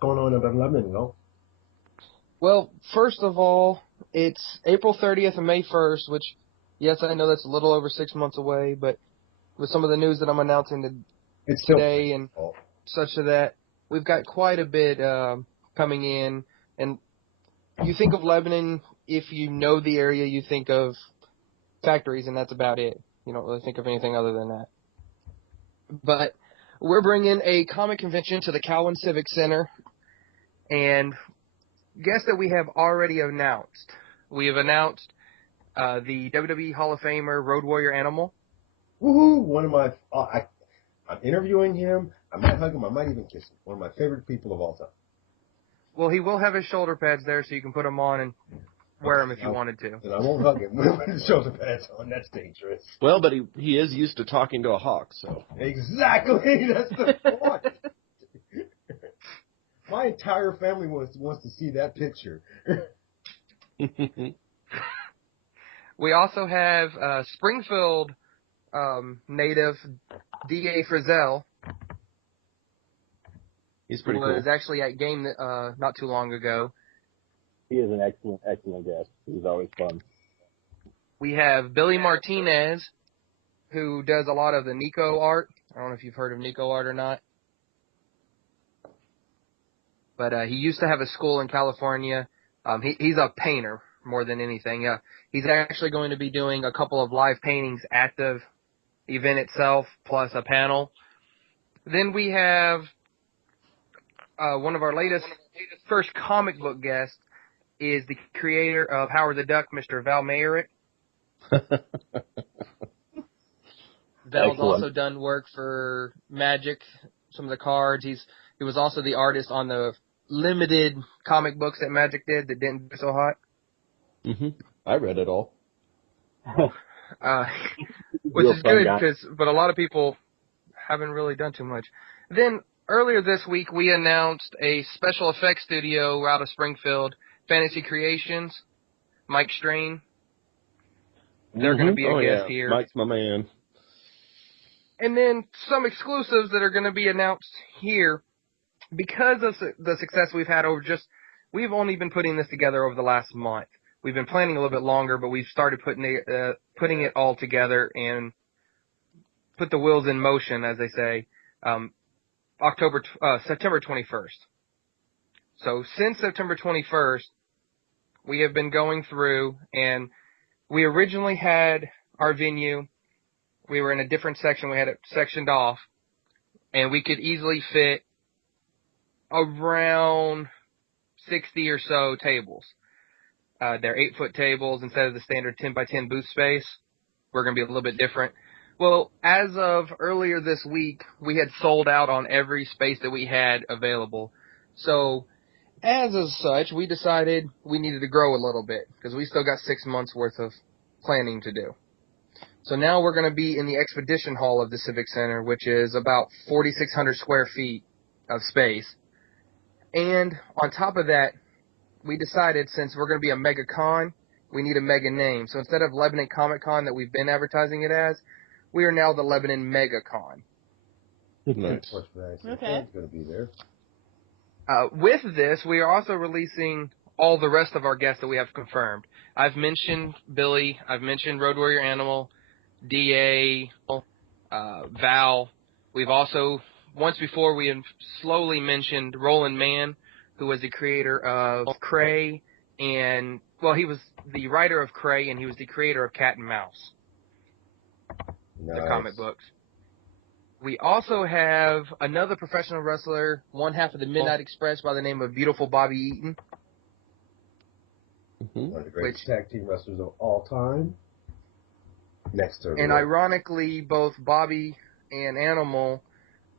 going on up in Lebanon, though? Well, first of all, it's April 30th and May 1st, which, yes, I know that's a little over 6 months away, but with some of the news that I'm announcing today and such to that, we've got quite a bit coming in. And you think of Lebanon, if you know the area, you think of factories, and that's about it. You don't really think of anything other than that. But we're bringing a comic convention to the Cowan Civic Center, and guess that we have already announced. We have announced the WWE Hall of Famer Road Warrior Animal. Woohoo! One of my, I'm interviewing him. I might hug him. I might even kiss him. One of my favorite people of all time. Well, he will have his shoulder pads there, so you can put them on and wear them if you wanted to. And I won't hug him with his shoulder pads on. That's dangerous. Well, but he is used to talking to a hawk, so. Exactly. That's the point. My entire family wants to see that picture. We also have Springfield native D.A. Frizzell. He's pretty cool. cool. He was actually at game not too long ago. He is an excellent, excellent guest. He's always fun. We have Billy Martinez, who does a lot of the Nico art. I don't know if you've heard of Nico art or not. But he used to have a school in California. He's a painter more than anything. He's actually going to be doing a couple of live paintings at the event itself, plus a panel. Then we have one of our first comic book guests is the creator of Howard the Duck, Mr. Val Mayerick. Val's also done work for Magic, some of the cards. He was also the artist on the limited comic books that Magic did that didn't do so hot. I read it all. Which is good, but a lot of people haven't really done too much. Then earlier this week, we announced a special effects studio out of Springfield, Fantasy Creations, Mike Strain. They're going to be a guest here. Mike's my man. And then some exclusives that are going to be announced here. Because of the success we've had we've only been putting this together over the last month. We've been planning a little bit longer, but we've started putting it all together and put the wheels in motion, as they say, September 21st. So since September 21st, we have been going through, and we originally had our venue. We were in a different section. We had it sectioned off, and we could easily fit around 60 or so tables. They're 8-foot tables instead of the standard 10 by 10 booth space. We're going to be a little bit different. Well, as of earlier this week, we had sold out on every space that we had available. So, as of such, we decided we needed to grow a little bit because we still got 6 months worth of planning to do. So now we're going to be in the Expedition Hall of the Civic Center, which is about 4,600 square feet of space. And on top of that, we decided since we're going to be a mega con, we need a mega name. So instead of Lebanon Comic Con that we've been advertising it as, we are now the Lebanon Mega Con. Nice. Okay. Going to be there. With this, we are also releasing all the rest of our guests that we have confirmed. I've mentioned Billy. I've mentioned Road Warrior Animal, D.A., Val. We've also, once before, we have slowly mentioned Roland Mann, who was the creator of Cray, and, well, he was the writer of Cray, and he was the creator of Cat and Mouse, the comic books. We also have another professional wrestler, one half of the Midnight Express by the name of Beautiful Bobby Eaton. One of the greatest tag team wrestlers of all time. Next to And ironically, both Bobby and Animal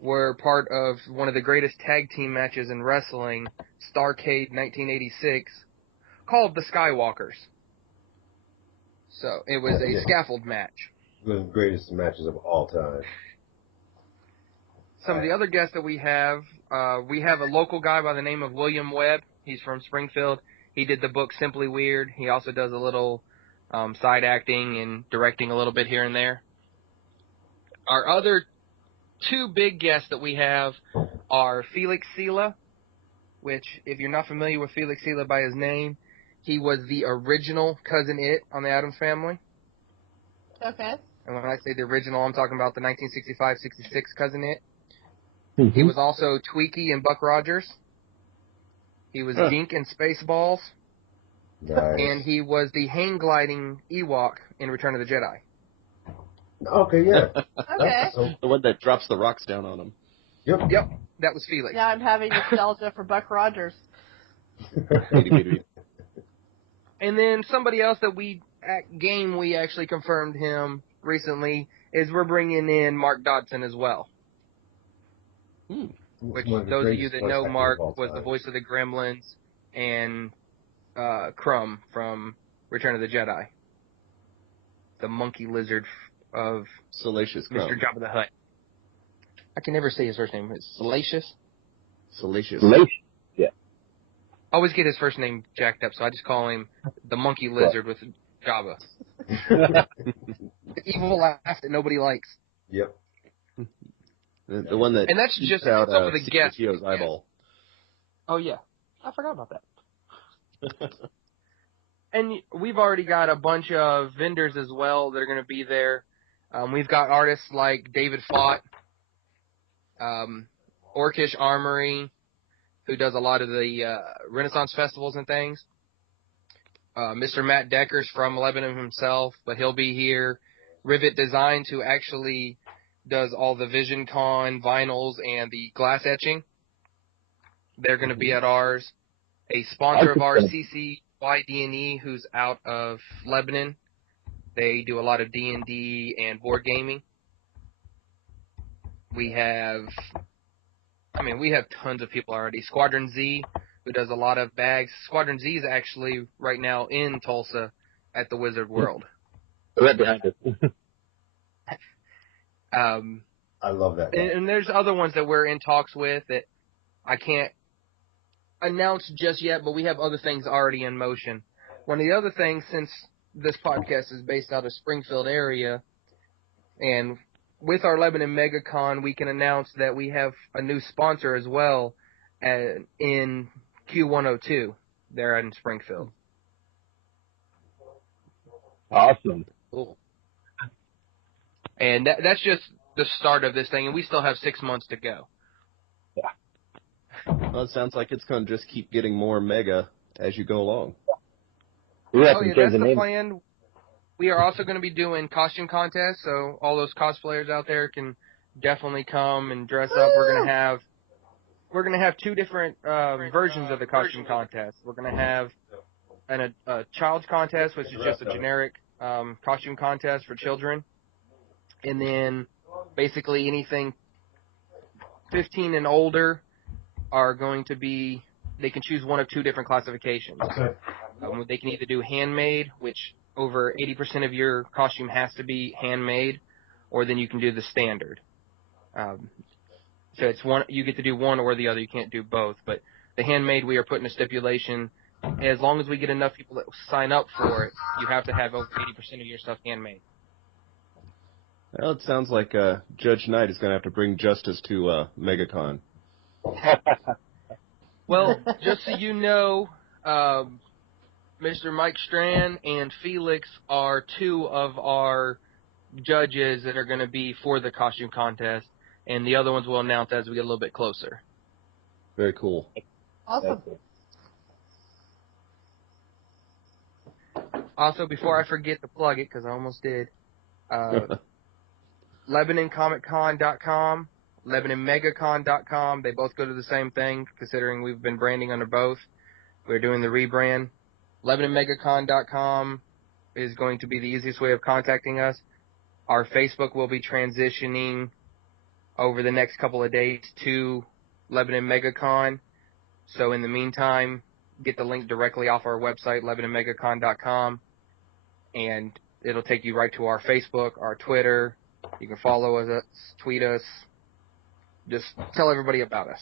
were part of one of the greatest tag team matches in wrestling, Starrcade 1986, called the Skywalkers. So it was a scaffold match. One of the greatest matches of all time. Some of the other guests that we have a local guy by the name of William Webb. He's from Springfield. He did the book Simply Weird. He also does a little side acting and directing a little bit here and there. Our other two big guests that we have are Felix Sela, which, if you're not familiar with Felix Sela by his name, he was the original Cousin It on the Addams Family. Okay. And when I say the original, I'm talking about the 1965-66 Cousin It. Mm-hmm. He was also Tweaky in Buck Rogers. He was Dink in Spaceballs. Nice. And he was the hang gliding Ewok in Return of the Jedi. Okay, yeah. Okay. So, The one that drops the rocks down on him. yep. That was Felix. Now I'm having nostalgia for Buck Rogers. And then somebody else that at game we actually confirmed him recently is we're bringing in Mark Dodson as well. Which, those of you that know Mark, was the voice of the Gremlins and Crumb from Return of the Jedi. The monkey lizard of Salacious Crumb. Mr. Jabba the Hutt. I can never say his first name. It's Salacious? Salacious. Yeah. I always get his first name jacked up, so I just call him the monkey lizard with Jabba. The evil laugh that nobody likes. Yep. The one that And that's just out some of the guests. Tio's eyeball. Oh, yeah. I forgot about that. And we've already got a bunch of vendors as well that are going to be there. We've got artists like David Fott, Orcish Armory, who does a lot of the Renaissance festivals and things. Mr. Matt Deckers from Lebanon himself, but he'll be here. Rivet Designs, who actually does all the Vision Con vinyls and the glass etching. They're going to be at ours. A sponsor of ours, CCYD&E, who's out of Lebanon. They do a lot of D&D and board gaming. We have tons of people already. Squadron Z, who does a lot of bags. Squadron Z is actually right now in Tulsa at the Wizard World. Right behind us. I love that. And there's other ones that we're in talks with that I can't announce just yet, but we have other things already in motion. One of the other things, since this podcast is based out of Springfield area, and with our Lebanon MegaCon, we can announce that we have a new sponsor as well in Q102 there in Springfield. Awesome. Cool. And that's just the start of this thing, and we still have 6 months to go. Well, it sounds like it's going to just keep getting more mega as you go along. Yeah, That's the plan. We are also going to be doing costume contests, so all those cosplayers out there can definitely come and dress up. We're going to have two different versions of the costume contest. We're going to have a child's contest, which is just a generic costume contest for children, and then basically anything 15 and older are going to be. They can choose one of two different classifications. Okay. They can either do handmade, which over 80% of your costume has to be handmade, or then you can do the standard. So it's one, you get to do one or the other. You can't do both. But the handmade, we are putting a stipulation. As long as we get enough people that sign up for it, you have to have over 80% of your stuff handmade. Well, it sounds like Judge Knight is going to have to bring justice to MegaCon. Well, just so you know, Mr. Mike Strand and Felix are two of our judges that are going to be for the costume contest, and the other ones we'll announce as we get a little bit closer. Very cool. Awesome. Also, before I forget to plug it, because I almost did, LebanonComicCon.com, LebanonMegaCon.com, they both go to the same thing, considering we've been branding under both. We're doing the rebrand. LebanonMegaCon.com is going to be the easiest way of contacting us. Our Facebook will be transitioning over the next couple of days to Lebanon MegaCon. So in the meantime, get the link directly off our website, LebanonMegaCon.com, and it'll take you right to our Facebook, our Twitter. You can follow us, tweet us. Just tell everybody about us.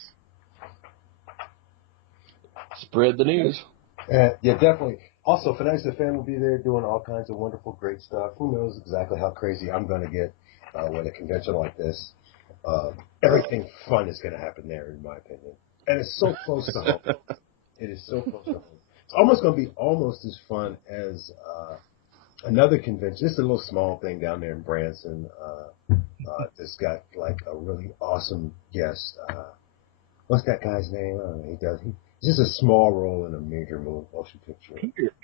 Spread the news. Yeah, definitely. Also, Fanatics and the Fan will be there doing all kinds of wonderful, great stuff. Who knows exactly how crazy I'm going to get with a convention like this. Everything fun is going to happen there, in my opinion. And it's so close to home. It is so close to home. It's almost going to be almost as fun as another convention. Just a little small thing down there in Branson. That's got like a really awesome guest. What's that guy's name? I don't know. He's just a small role in a major motion picture.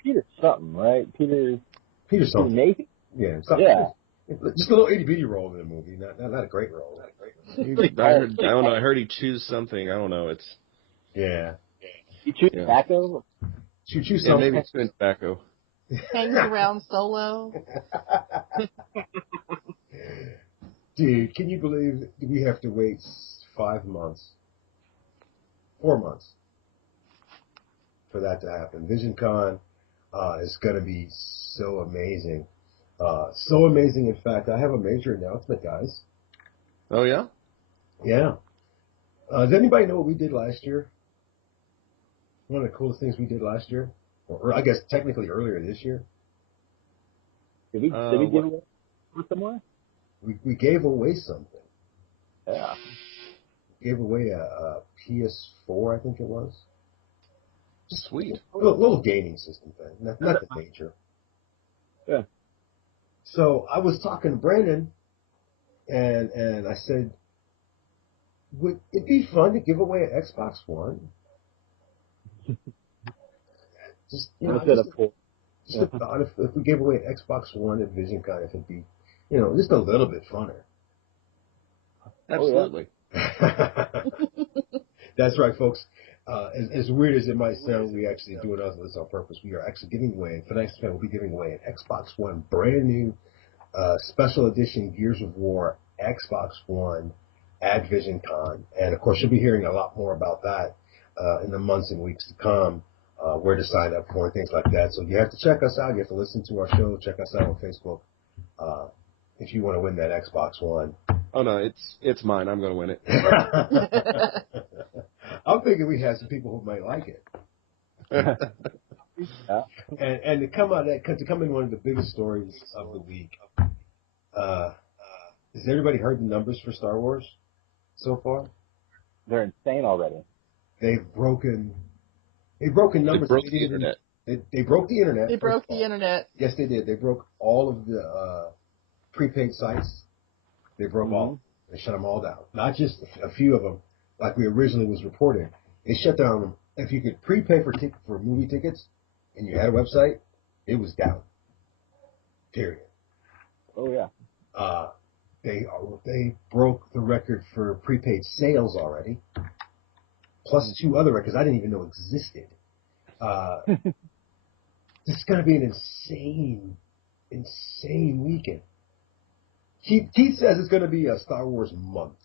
Peter something, right? Peter something. Nathan? Yeah, something. Yeah. Just a little itty bitty role in the movie. Not a great role. I don't know. I heard he chews something. I don't know. It's You chew tobacco? Chew yeah, something. maybe chewing tobacco. Hangs around solo. Dude, can you believe we have to wait 5 months, 4 months for that to happen? VisionCon is going to be so amazing. So amazing, in fact, I have a major announcement, guys. Oh, yeah? Yeah. Does anybody know what we did last year? One of the coolest things we did last year? Or I guess technically earlier this year. Did we give away somewhere? We gave away something. Yeah. We gave away a PS4, I think it was. Sweet. A little gaming system thing, not the major. Yeah. So I was talking to Brandon, and I said, would it be fun to give away an Xbox One? Just a thought, if we gave away an Xbox One at VisionCon, if it'd be, just a little bit funner. Absolutely. That's right, folks. As weird as it might sound, we actually do this on purpose. We are actually giving away, Fanatics fan will be giving away an Xbox One, brand new, special edition Gears of War Xbox One at VisionCon. And of course, you'll be hearing a lot more about that in the months and weeks to come, where to sign up for and things like that. So you have to check us out. You have to listen to our show. Check us out on Facebook if you want to win that Xbox One. Oh, no, it's mine. I'm going to win it. I'm thinking we have some people who might like it. And to come in one of the biggest stories of the week, has everybody heard the numbers for Star Wars so far? They're insane already. They've broken numbers. They broke the internet. They broke the internet. They broke the internet. Yes, they did. They broke all of the prepaid sites. They broke all. They shut them all down. Not just a few of them, like we originally was reporting. They shut down them. If you could prepay for movie tickets and you had a website, it was down. Period. Oh yeah. They broke the record for prepaid sales already, plus 2 other records I didn't even know existed. This is going to be an insane weekend. Keith says it's going to be a Star Wars month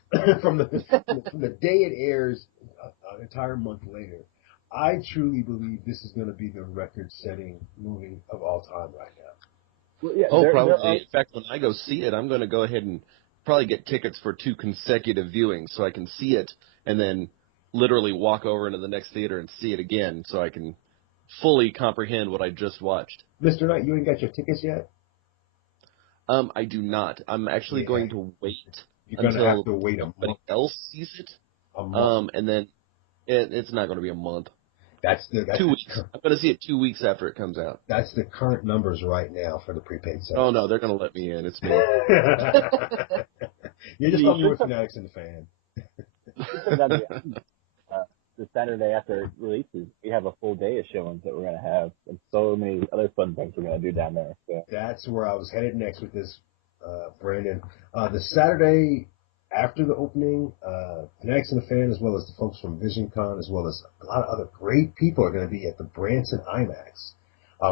from the day it airs, an entire month later. I truly believe this is going to be the record-setting movie of all time right now. Well, yeah, probably. In fact, when I go see it, I'm going to go ahead and probably get tickets for 2 consecutive viewings so I can see it and then literally walk over into the next theater and see it again so I can fully comprehend what I just watched. Mr. Knight, you ain't got your tickets yet? I do not. I'm actually going to wait until have to wait somebody else sees it. A month. And then it's not going to be a month. That's 2 weeks. I'm going to see it 2 weeks after it comes out. That's the current numbers right now for the prepaid sales. Oh, no, they're going to let me in. It's me. You're just talking with Fanatics and the Fan. The Saturday after it releases, we have a full day of showings that we're going to have, and so many other fun things we're going to do down there. So. That's where I was headed next with this, Brandon. The Saturday after the opening, Fanatics and the Fan, as well as the folks from VisionCon, as well as a lot of other great people are going to be at the Branson IMAX,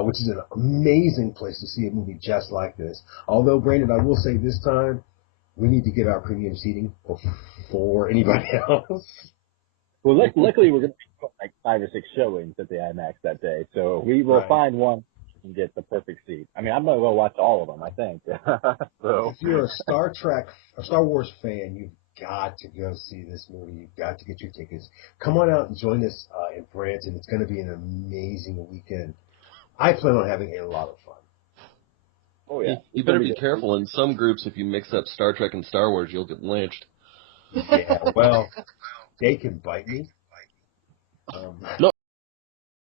which is an amazing place to see a movie just like this. Although, Brandon, I will say this time, we need to get our premium seating before anybody else. Well, luckily we're going to be like 5 or 6 showings at the IMAX that day, so we will find one and get the perfect seat. I mean, I'm going to go watch all of them, I think. So. If you're a Star Wars fan, you've got to go see this movie. You've got to get your tickets. Come on out and join us in Branson. It's going to be an amazing weekend. I plan on having a lot of fun. Oh yeah. You better be careful. In some groups, if you mix up Star Trek and Star Wars, you'll get lynched. Yeah, well, they can bite me. No,